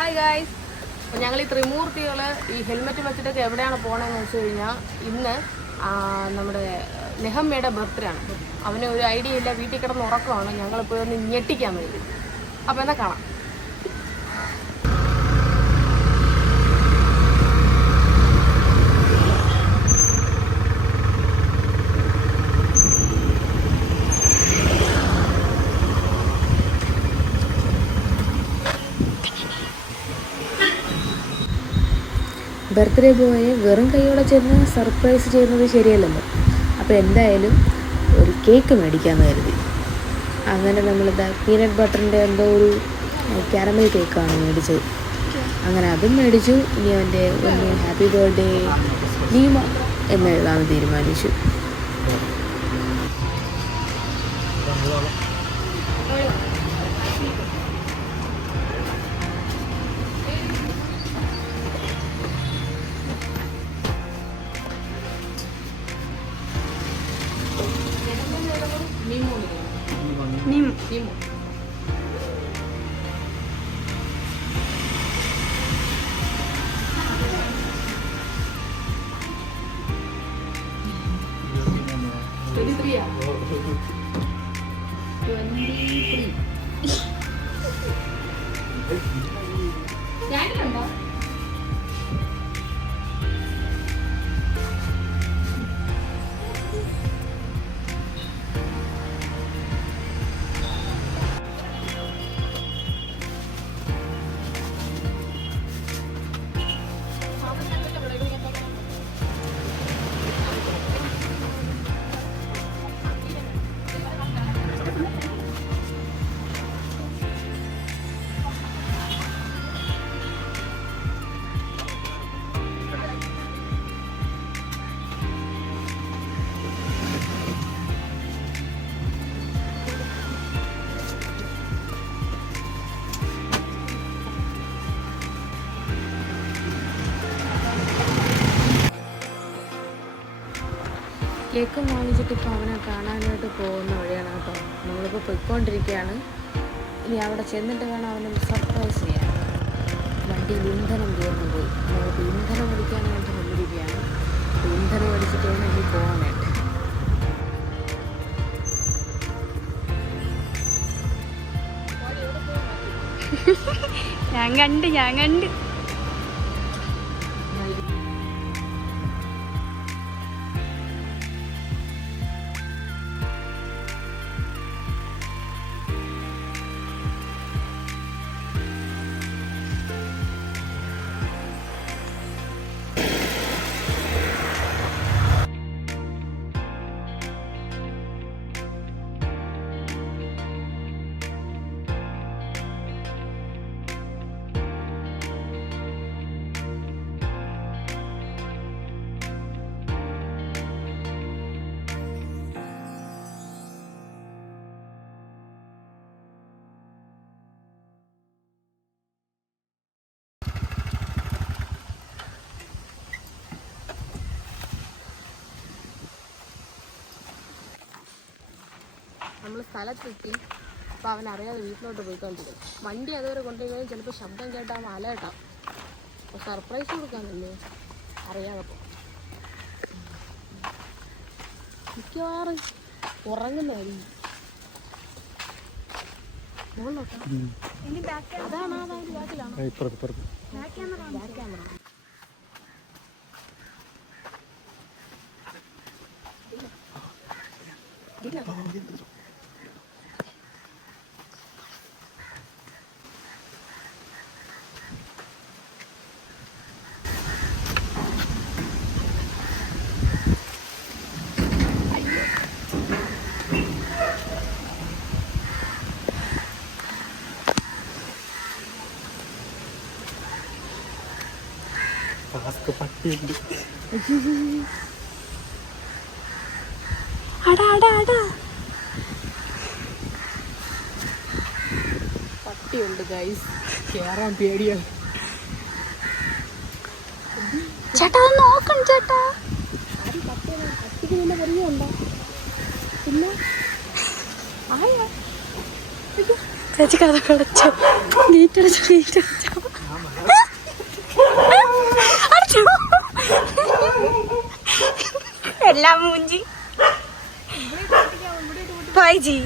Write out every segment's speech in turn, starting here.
Hi guys, ഞങ്ങൾ ഈ ത്രിമൂർത്തികൾ ഈ ഹെൽമെറ്റ് വെച്ചിട്ടൊക്കെ എവിടെയാണ് പോകണമെന്ന് വെച്ച് കഴിഞ്ഞാൽ ഇന്ന് നമ്മുടെ നെഹമ്മയുടെ ബർത്ത്ഡേ ആണ്. അവന് ഒരു ഐഡിയ ഇല്ല, വീട്ടിൽ കിടന്ന് ഉറക്കമാണ്. ഞങ്ങളിപ്പോൾ ഒന്ന് ഞെട്ടിക്കാൻ വേണ്ടി. അപ്പോൾ എന്നാൽ കാണാം. ബർത്ത്ഡേ ബോയെ വെറും കൈയോടെ ചെന്ന് സർപ്രൈസ് ചെയ്യുന്നത് ശരിയല്ലല്ലോ. അപ്പോൾ എന്തായാലും ഒരു കേക്ക് മേടിക്കാമെന്ന് കരുതി. അങ്ങനെ നമ്മളിതാ പീനട്ട് ബട്ടറിൻ്റെ എന്തോ ഒരു കാരമൽ കേക്കാണ് മേടിച്ചത്. അങ്ങനെ അതും മേടിച്ചു. ഇനി അവൻ്റെ ഒന്ന് ഹാപ്പി ബർത്ത്ഡേ നീമ എന്ന് എഴുതാമെന്ന് തീരുമാനിച്ചു. കേക്കും വാങ്ങിച്ചിട്ട് ഇപ്പോൾ അവനെ കാണാനായിട്ട് പോകുന്ന വഴിയാണ് കേട്ടോ. നമ്മളിപ്പോൾ പൊയ്ക്കൊണ്ടിരിക്കുകയാണ്. ഇനി അവിടെ ചെന്നിട്ട് വേണം അവനെ സർപ്രൈസ് ചെയ്യാൻ. വണ്ടിയിൽ ഇന്ധനം തീർന്നു പോയി. നമുക്ക് ഇന്ധനം അടിക്കാനായിട്ട് വന്നിരിക്കുകയാണ്. ഇന്ധനം അടിച്ചിട്ട് വേണം ഇനി പോകാനായിട്ട്. ഞാൻ കണ്ട് നമ്മൾ സ്ഥലത്തെത്തി. അപ്പോൾ അവനറിയാതെ വീട്ടിലോട്ട് പോയിക്കൊണ്ടിരിക്കും. വണ്ടി അതുവരെ കൊണ്ടുപോയി ചിലപ്പോൾ ശബ്ദം കേട്ടാൽ അലേട്ടാം. അപ്പോൾ സർപ്രൈസ് കൊടുക്കാനല്ലേ അറിയാതെ പോകും. മിക്കവാറും ഉറങ്ങുന്നതായിരിക്കും. അതാണ് അതിൻ്റെ ബാക്കിലാണ് ബാക്ക് ക്യാമറ. പട്ടിയുണ്ട്. പട്ടിയുണ്ട് ഗൈസ്, കേറാൻ പേടിയാണ്. ചേട്ടാ നോക്കണം ചേട്ടാ. പട്ടിക്ക് നിന്നെ പരിചയമുണ്ടോ? പിന്നെ ചേച്ചി കഥ കടച്ചോ? ഗേറ്റ് അടച്ചോ? എന്നാ മൂഞ്ചി പോയി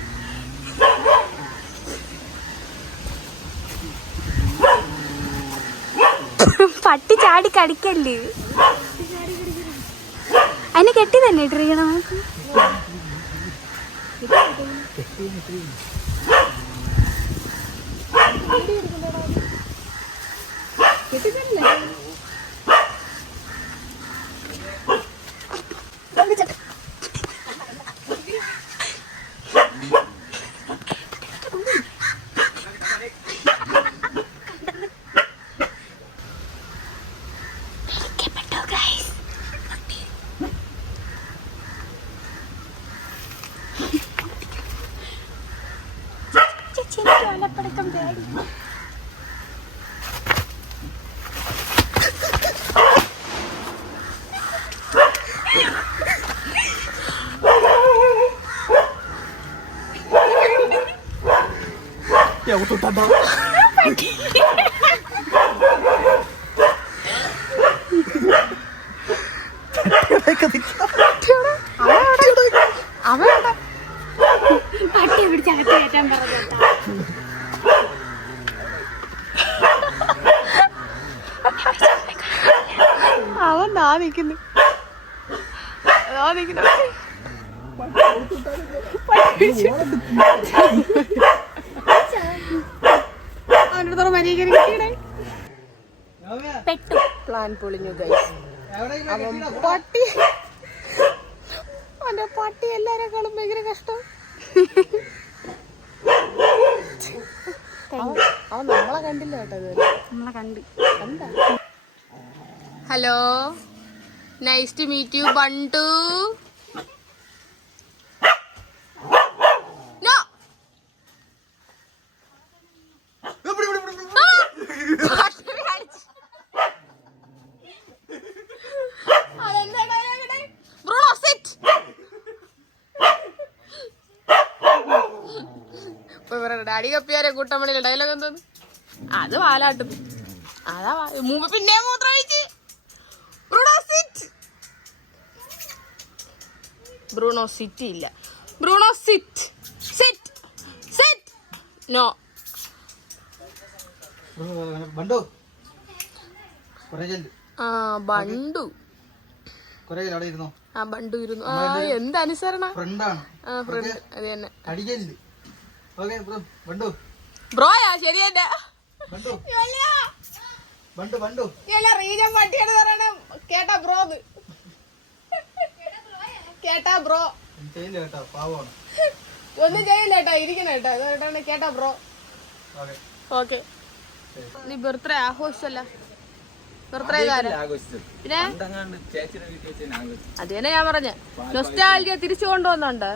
പട്ടി ചാടി കടിക്കല്ലേ അതിനെ കെട്ടി തന്നെ ഇട്ടിരിക്കണം നമുക്ക് പടക്കം പേടി പട്ടി പിടിച്ച് അകത്ത് കയറ്റാൻ പറഞ്ഞിട്ടാ അവൻ നിക്കുന്നു അവനടുത്തോളം മര്യാദ പെട്ടു പ്ലാൻ പൊളിഞ്ഞു ഗൈസ്. അവൻ പട്ടി അവന്റെ പട്ടി എല്ലാരെക്കാളും ഭയങ്കര കഷ്ടം. അവൻ നമ്മളെ കണ്ടില്ല കേട്ടോ ഇതുവരെ. നമ്മളെ കണ്ട hello, nice to meet you Bandu. No daddy കപ്പിയാരെ കൂട്ടമണിയിലെ ഡയലോഗ് എന്തോന്ന്? അത് വാലാട്ടുന്നു. അതാ മുമ്പ് പിന്നെ മൂത്രം ഒഴിച്ച്. ബ്രൂണോ സിറ്റ് ഇല്ല. Bruno sit sit sit. No. Bandu ആ ബണ്ടു. ആ ബണ്ടു ഇരുന്നു. ആ എന്ത് അനുസരണ. ആ ഫ്രണ്ട് അത് തന്നെ. ബ്രോയാ ശരി തന്നെ. റീജൻ പട്ടിയാണ് പറയണ. കേട്ടാ ബ്രോ? കേട്ടാ ബ്രോ? ഒന്നും ചെയ്യില്ല കേട്ടോ, ഇരിക്കണ കേട്ടോ. കേട്ടാ ബ്രോ? ഓക്കെ. നീ ബർത്ത്ഡേ ആഘോഷിച്ചല്ല? ബർത്ത്ഡേ പിന്നെ അത് തന്നെ ഞാൻ പറഞ്ഞ നൊസ്റ്റാൾജിയ തിരിച്ചു കൊണ്ടുവന്നുണ്ട്.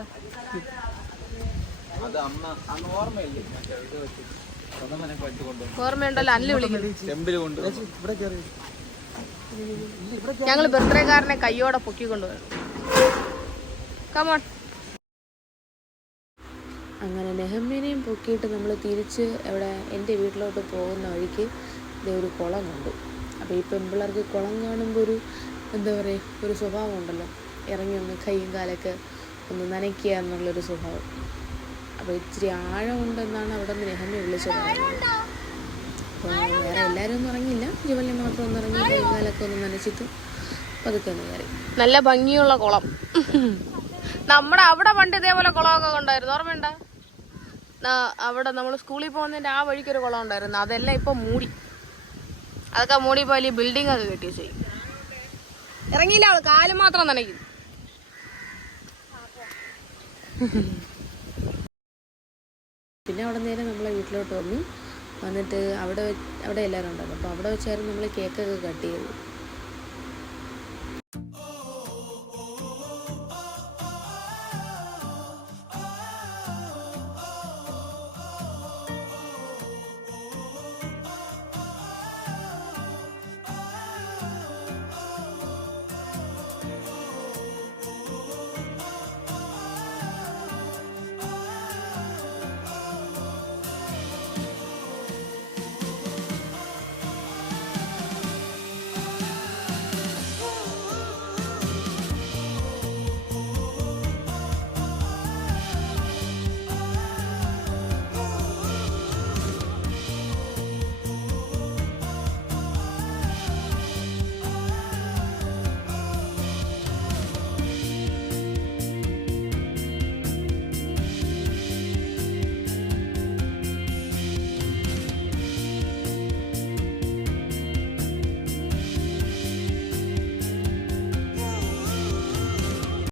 ഓർമ്മയുണ്ടല്ലോ അല്ല വിളിക്കുന്നു. ഞങ്ങള് ബർത്ത്ഡേക്കാരനെ കയ്യോടെ പൊക്കിക്കൊണ്ടുവരണം. കമോൺ. അങ്ങനെ നെഹമ്മിനെയും പൊക്കിയിട്ട് നമ്മൾ തിരിച്ച് എവിടെ എൻ്റെ വീട്ടിലോട്ട് പോകുന്ന വഴിക്ക് ഇതേ ഒരു കുളം കണ്ടു. അപ്പോൾ ഈ പെൺപിള്ളേർക്ക് കുളം കാണുമ്പോൾ ഒരു എന്താ പറയുക, ഒരു സ്വഭാവം ഉണ്ടല്ലോ, ഇറങ്ങി ഒന്ന് കൈയും കാലൊക്കെ ഒന്ന് നനയ്ക്കുക എന്നുള്ളൊരു സ്വഭാവം. അപ്പോൾ ഇച്ചിരി ആഴമുണ്ടെന്നാണ് അവിടെ നിന്ന് നെഹമ്മി വിളിച്ചത്. അപ്പോൾ വേറെ എല്ലാവരും ഒന്നും ഇറങ്ങിയില്ല, ജുവലിനെ മാത്രം ഒന്ന് ഇറങ്ങി കൈയും കാലൊക്കെ ഒന്ന് നനച്ചിട്ട് പതുക്കെ ഒന്ന് കയറി. നല്ല ഭംഗിയുള്ള കുളം. നമ്മുടെ അവിടെ പണ്ട് ഇതേപോലെ കുളമൊക്കെ ഉണ്ടായിരുന്നു, ഓർമ്മയുണ്ട? അവിടെ നമ്മൾ സ്കൂളിൽ പോകുന്നതിൻ്റെ ആ വഴിക്കൊരു കുളം ഉണ്ടായിരുന്നു. അതെല്ലാം ഇപ്പം മൂടി. അതൊക്കെ മൂടിയപ്പോൾ വലിയ ബിൽഡിംഗ് ഒക്കെ കെട്ടി ചെയ്യും. ഇറങ്ങിയില്ല അവള്, കാല് മാത്രം നനയ്ക്കും. പിന്നെ അവിടെ നേരെ നമ്മളെ വീട്ടിലോട്ട് വന്നിട്ട് അവിടെ എല്ലാവരും ഉണ്ടായിരുന്നു. അപ്പോൾ അവിടെ വെച്ചായിരുന്നു നമ്മൾ കേക്കൊക്കെ കട്ട് ചെയ്തത്.